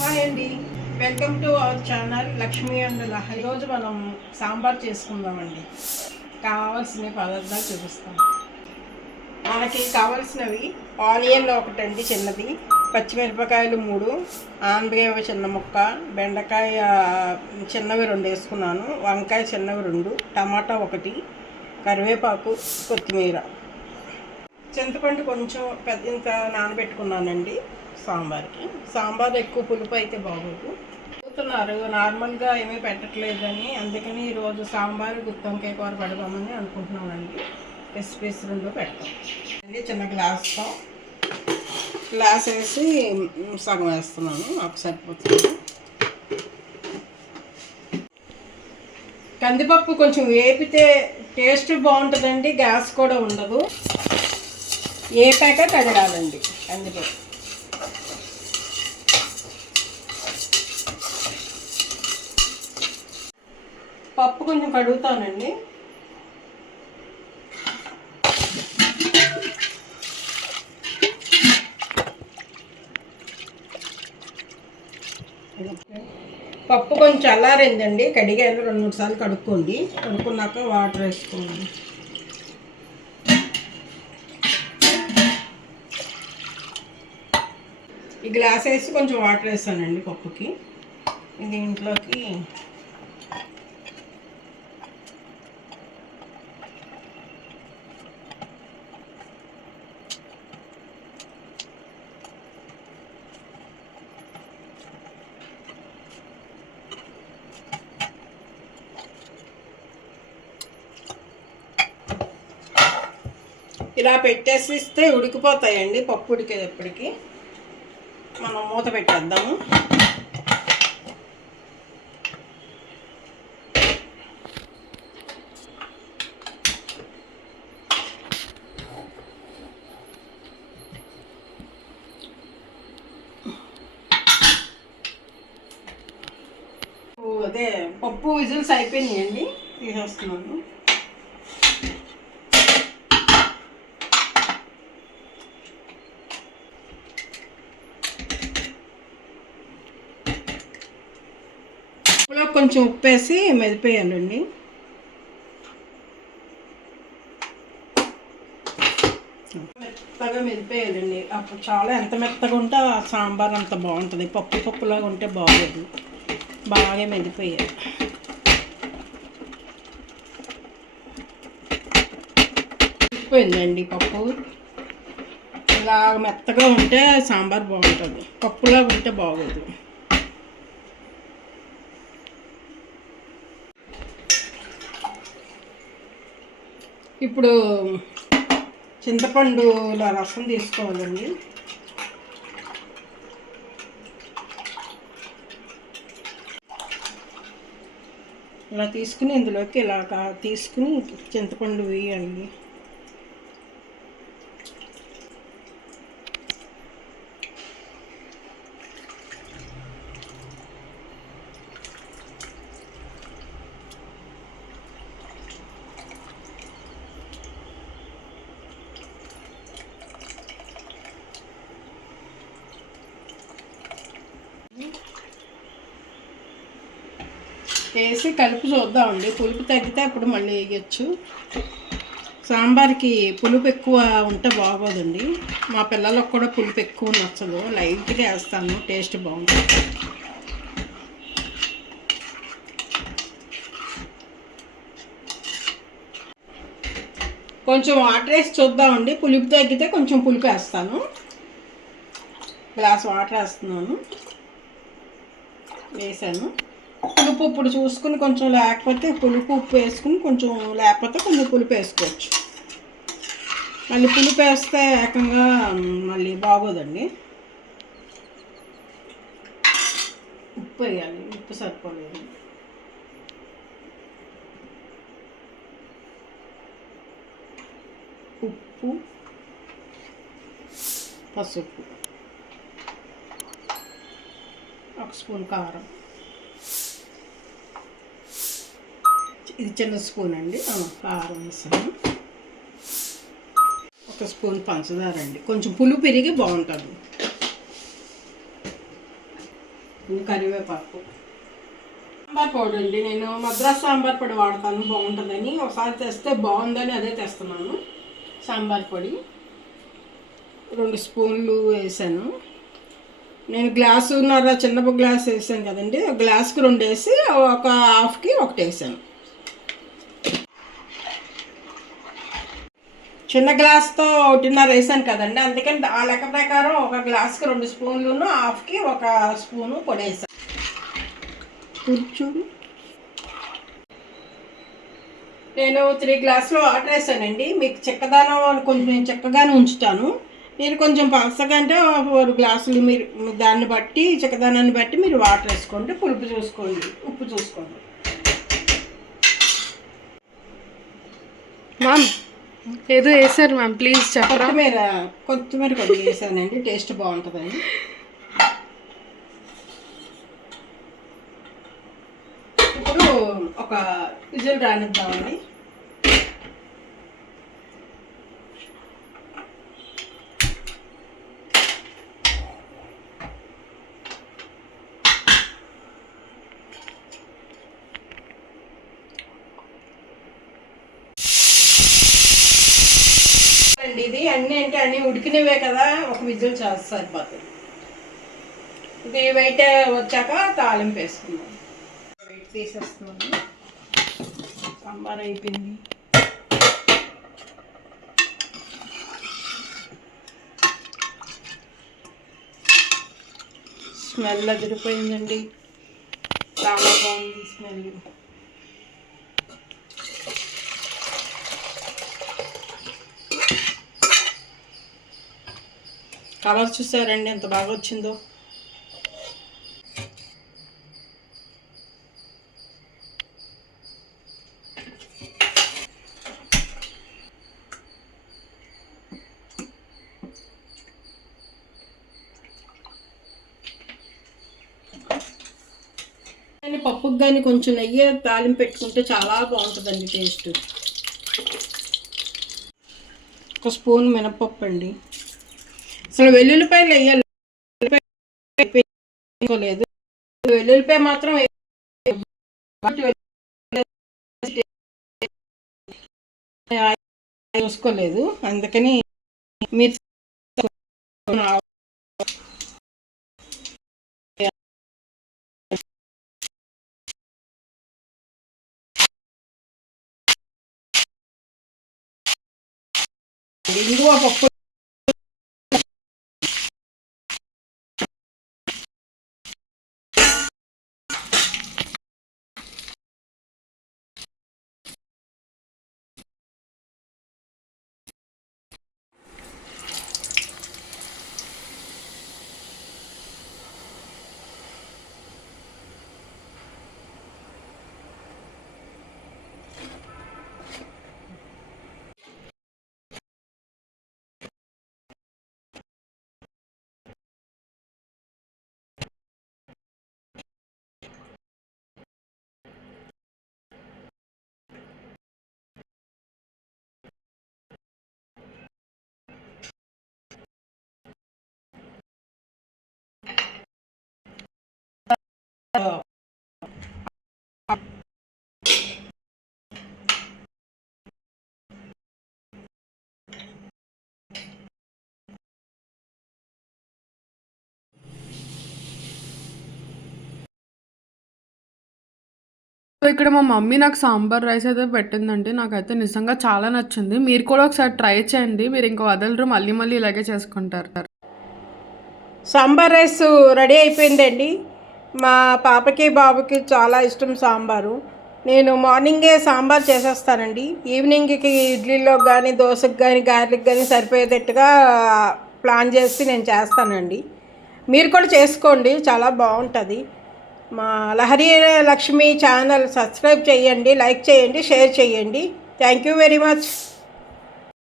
Hi అండి, welcome to our channel Lakshmi and Lahari. ఈరోజు మనం సాంబార్ చేసుకుందామండి. కావాల్సిన పదార్థాలు చూపిస్తాం. మనకి కావాల్సినవి ఆనియన్ ఒకటండి చిన్నది, పచ్చిమిరపకాయలు 3, ఆంధ్రయ చిన్న ముక్క, బెండకాయ చిన్నవి 2 వేసుకున్నాను, వంకాయ చిన్నవి 2, టమాటా 1, కరివేపాకు, కొత్తిమీర, చింతపండు కొంచెం ఇంత నానబెట్టుకున్నానండి. సాంబార్ ఎక్కువ పులుపు అయితే బాగోదు. చూస్తున్నారు నార్మల్గా ఏమీ పెట్టట్లేదని, అందుకని ఈరోజు సాంబార్ గుత్తి వంకాయ కూర పెడదామని అనుకుంటున్నానండి. రెసిపీస్ 2 పెడతాం అండి. చిన్న గ్లాస్ వేసి సగం వేస్తున్నాను, నాకు సరిపోతుంది. కందిపప్పు కొంచెం వేపితే టేస్ట్ బాగుంటుందండి, గ్యాస్ కూడా ఉండదు. ఏపాక తగడాలండి కందిపప్పు. పప్పు కొంచెం కడుగుతానండి. పప్పు కొంచెం చల్లారిందండి, కడిగాను. 2-3 సార్లు కడుక్కున్నాక వాటర్ వేసుకోండి. ఈ గ్లాస్ వేసి కొంచెం వాటర్ వేసానండి పప్పుకి. దీంట్లోకి ఇలా పెట్టేసి ఇస్తే ఉడికిపోతాయండి. పప్పు ఉడికేటప్పటికి మనం మూత పెట్టేద్దాము. అదే పప్పు విజిల్స్ అయిపోయినాయండి, తీసేస్తున్నాను. కొంచెం ఉప్పు వేసి మెదిపేయాలండి. మెత్తగా మెదిపేయాలండి. అప్పుడు చాలా ఎంత మెత్తగా ఉంటే ఆ సాంబార్ అంత బాగుంటుంది. పప్పులాగా ఉంటే బాగోదు. బాగా మెదిపోయాలి. ఉడికిపోయిందండి పప్పు. ఇలా మెత్తగా ఉంటే సాంబార్ బాగుంటుంది, పప్పులాగా ఉంటే బాగోదు. ఇప్పుడు చింతపండు రసం తీసుకోవాలండి. ఇలా తీసుకుని ఇందులోకి ఇలా తీసుకుని చింతపండు వేయాలి. వేసి కలిపి చూద్దామండి. పులుపు తగ్గితే అప్పుడు మళ్ళీ వేయచ్చు. సాంబార్కి పులుపు ఎక్కువ ఉంటే బాగోదండి. మా పిల్లలకు కూడా పులుపు ఎక్కువ నచ్చదు, లైట్గా వేస్తాను, టేస్ట్ బాగుంటుంది. కొంచెం వాటర్ వేసి చూద్దామండి. పులుపు తగ్గితే కొంచెం పులుపు వేస్తాను. గ్లాస్ వాటర్ వేస్తున్నాను, వేసాను. పులుపు ఇప్పుడు చూసుకుని కొంచెం లేకపోతే పులుపు ఉప్పు వేసుకుని, కొంచెం లేకపోతే కొంచెం పులుపు వేసుకోవచ్చు. మళ్ళీ పులుపు వేస్తే ఏకంగా మళ్ళీ బాగోదండి. ఉప్పు వేయాలి, ఉప్పు సరిపోలేదు. ఉప్పు, పసుపు, 1 స్పూన్ కారం, ఇది చిన్న స్పూన్ అండి, కారం వేసాను. 1 స్పూన్ పంచదార అండి, కొంచెం పులుపు పెరిగి బాగుంటుంది. కరివేపాకు. సాంబార్ పొడి అండి, నేను మద్రాస్ సాంబార్ పొడి వాడతాను, బాగుంటుందని. ఒకసారి తెస్తే బాగుందని అదే తెస్తున్నాను. సాంబార్ పొడి 2 స్పూన్లు వేసాను. నేను గ్లాసున్నర చిన్న గ్లాస్ వేసాను కదండి, గ్లాస్కి 2 వేసి ఒక హాఫ్కి 1 వేసాను. చిన్న గ్లాస్తో 1.5 వేసాను కదండి, అందుకని ఆ లెక్క ప్రకారం ఒక గ్లాస్కి 2 స్పూన్లు, హాఫ్కి 1 స్పూను పొడి వేసాను. చూడు, నేను 3 గ్లాసులు వాటర్ వేసానండి. మీకు చెక్కదానం కొంచెం నేను చెక్కగానే ఉంచుతాను. నేను కొంచెం పలసగా అంటే 4 గ్లాసులు. మీరు దాన్ని బట్టి చెక్కదానాన్ని బట్టి మీరు వాటర్ వేసుకోండి. పులుపు చూసుకోండి, ఉప్పు చూసుకోండి. మ్యామ్ ఏదో వేసారు మ్యామ్, ప్లీజ్ చెప్పరా. కొత్తిమీర కొద్దిగా వేసానండి, టేస్ట్ బాగుంటుందండి. ఇప్పుడు ఒక విజిల్ రానిద్దామండి. ఇది అన్నీ ఉడికినవే కదా, ఒక విజిల్ చేస్తే సరిపోతుంది. ఇది వెయిట్ వచ్చాక తాలింపు వేసుకుందాం. వెయిట్ తీసేస్తున్నాను. సాంబార్ అయిపోయింది. స్మెల్ అదిరిపోయిందండి, చాలా బాగుంది స్మెల్. కలర్ చూసారండి ఎంత బాగా వచ్చిందో. పప్పుకు కానీ కొంచెం నెయ్యి తాలింపు పెట్టుకుంటే చాలా బాగుంటుందండి టేస్ట్. 1 స్పూన్ మినపప్పు అండి. అసలు వెల్లుల్లిపాయలు వేయాలి లేదు, వెల్లుల్లిపాయ మాత్రం చూసుకోలేదు, అందుకని మీరు ఇంగువ పప్పు ఇక్కడ మా మమ్మీ నాకు సాంబార్ రైస్ అయితే పెట్టిందండి. నాకైతే నిజంగా చాలా నచ్చింది. మీరు కూడా ఒకసారి ట్రై చేయండి, మీరు ఇంకా వదలరు, మళ్ళీ మళ్ళీ ఇలాగే చేసుకుంటారు. సాంబార్ రైస్ రెడీ అయిపోయిందండి. మా పాపకి బాబుకి చాలా ఇష్టం సాంబారు. నేను మార్నింగే సాంబార్ చేసేస్తానండి. ఈవినింగ్కి ఇడ్లీలో కానీ దోశకి కానీ గారెలకు కానీ సరిపోయేటట్టుగా ప్లాన్ చేసి నేను చేస్తానండి. మీరు కూడా చేసుకోండి, చాలా బాగుంటుంది. మా లహరి లక్ష్మి ఛానల్ సబ్స్క్రైబ్ చేయండి, లైక్ చేయండి, షేర్ చేయండి. Thank you very much.